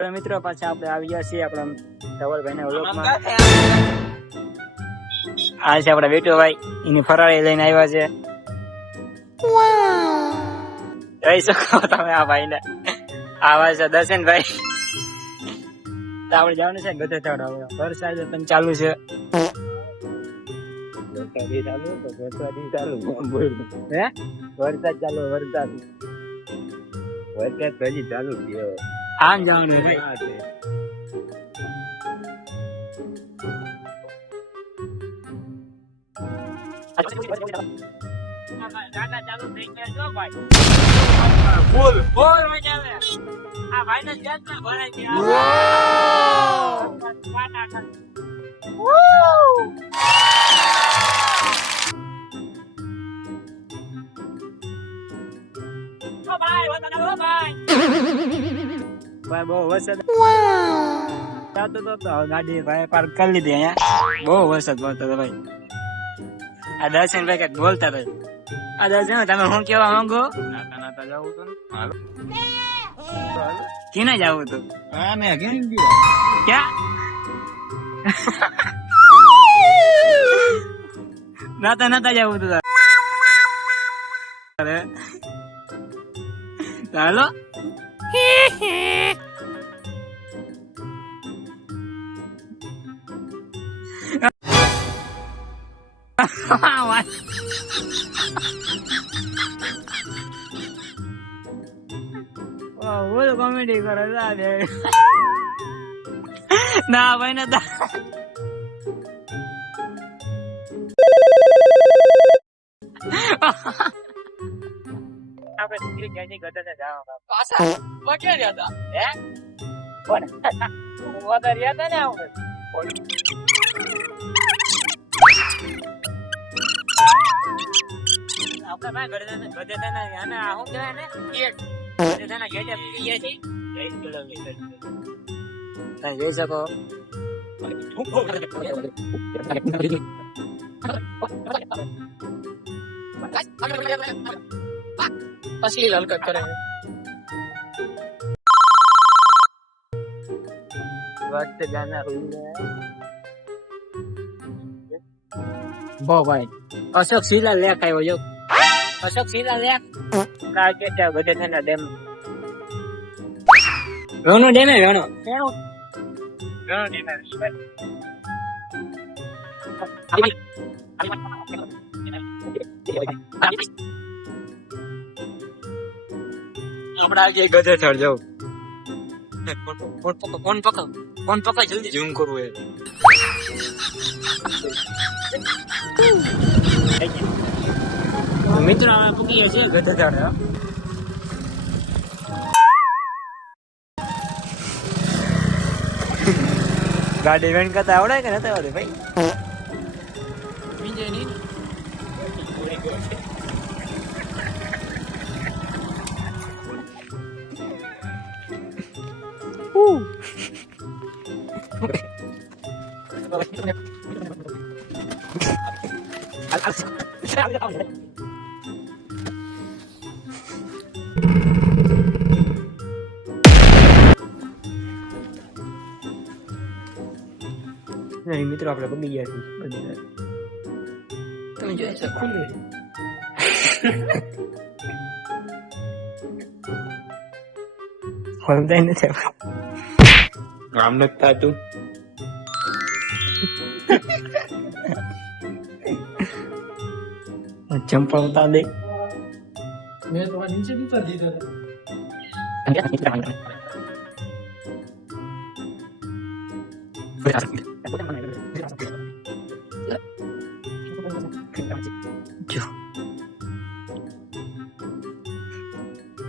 મિત્રો પાછા આપણે આવી ગયા છીએ આપણા ધવલભાઈ વ્લોગમાં. આ છે આપડા બેટુભાઈ, એની ફરાળી લઈને આવ્યા છે. જોઈ શકો તમે આ ભાઈ ને. આવા છે દર્શનભાઈ. આપડે જવાનું છે ગધે ચડાવવા. વરસાદ પણ ચાલુ છે. વરસાદ ચાલુ હજી ચાલુ થયો. આમ જવાનું ભાઈ. ચાલુ થઈ ગયા ભાઈ. બોલ બોલ મજા આવે. આ ભાઈ ને જેલ માં ભરાઈ ભાઈ બહુ વરસાદ ગાડી ભાઈ પાર્ક કરી લીધી અહીંયા. બહુ વરસાદ પડતો હતો ભાઈ. આ દર્શનભાઈ કઈક બોલતા હતા. આ દર્શન તમે શું કેવા માંગો? નાતા જવું હતું ક્યાં જવું હતું? ક્યાં નાતા જવું હતું? ચાલો બોલો કોમેડી કરો ના ભાઈ ના આપણે ક્યાંથી ગધા જવા પાછા ક્યાં રહ્યા હતા? હે કોણ વગર રહ્યા હતા ને આપણે ભાઈ ગધે ને અને શું કહેવાય ને ગધેના ગેટે પીએ છે 1 કિલોમીટર તમે જોઈ શકો. અસલી હલકત કરે વખત જાના બો ભાઈ. અશોક શિલા લેખ આવ્યો જો. અશોક શિલા લેખ કાકેટા ગધેના ડેમ. વેણો ડેમ હે વેણો ડેમ આપડા આજે ગધે ચડ જાવ. કોણ પકડ જલ્દી ઝૂમ કરવું એ. મિત્રો અમે પૂકી છે ગધે ચડ. ગાડી વેણ કરતા આવડે કે નથી આવડે ભાઈ? મિત્રો આપડે પગી ગયા છીએ. તમે જોઈ શકો સમજાય નથી આમ નથી થતું. ચંપલ ઉતાર દે. મેં તો નીચે ઉતાર દીધો.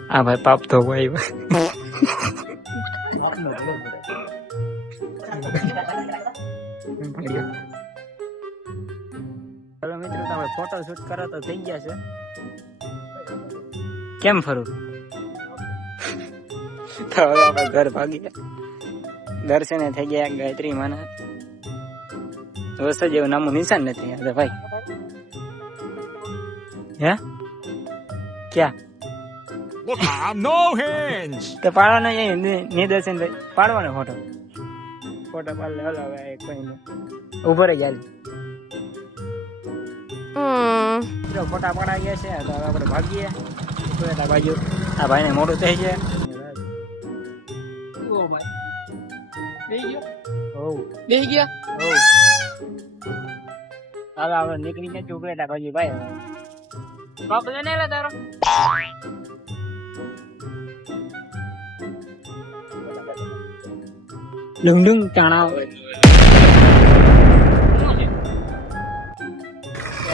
હા ભાઈ પાપ તો ભાઈ. ચલો મિત્રો તમે ફોટો શૂટ કરો તો થઈ ગયા છે. કેમ ફરું તો હવે આપણે ઘર ભાગી ગયા. દર્શને થઈ ગયા ગાયત્રી માના. વરસાદ જેવું નામું નિશાન નથી યાર ભાઈ. હે ક્યાં No hands. તો પાડવાનો નિદર્શન ભાઈ પાડવાનો ફોટો ફોટો પાડ લે હલો હવે એક કોઈ ઉભો રહી જાય જો ફોટા પડા ગયા છે તો હવે આપણે ભાગીએ તો આ બાજુ આ ભાઈને મોટું થઈ છે ઓ ભાઈ બેહી ગયો હોવ બેહી ગયા હોવ હવે આપણે નીકળી ગયા ચોકલેટા બાજુ ભાઈ બાપ લઈને લે તારો ડુંગ ડુંગ ટાણા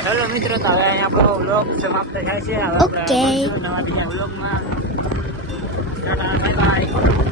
હેલો મિત્રો તો હવે અહીંયા આપણો વ્લોગ સમાપ્ત થાય છે હવે આપણે નવા બીજા વ્લોગમાં ટાટા બાય બાય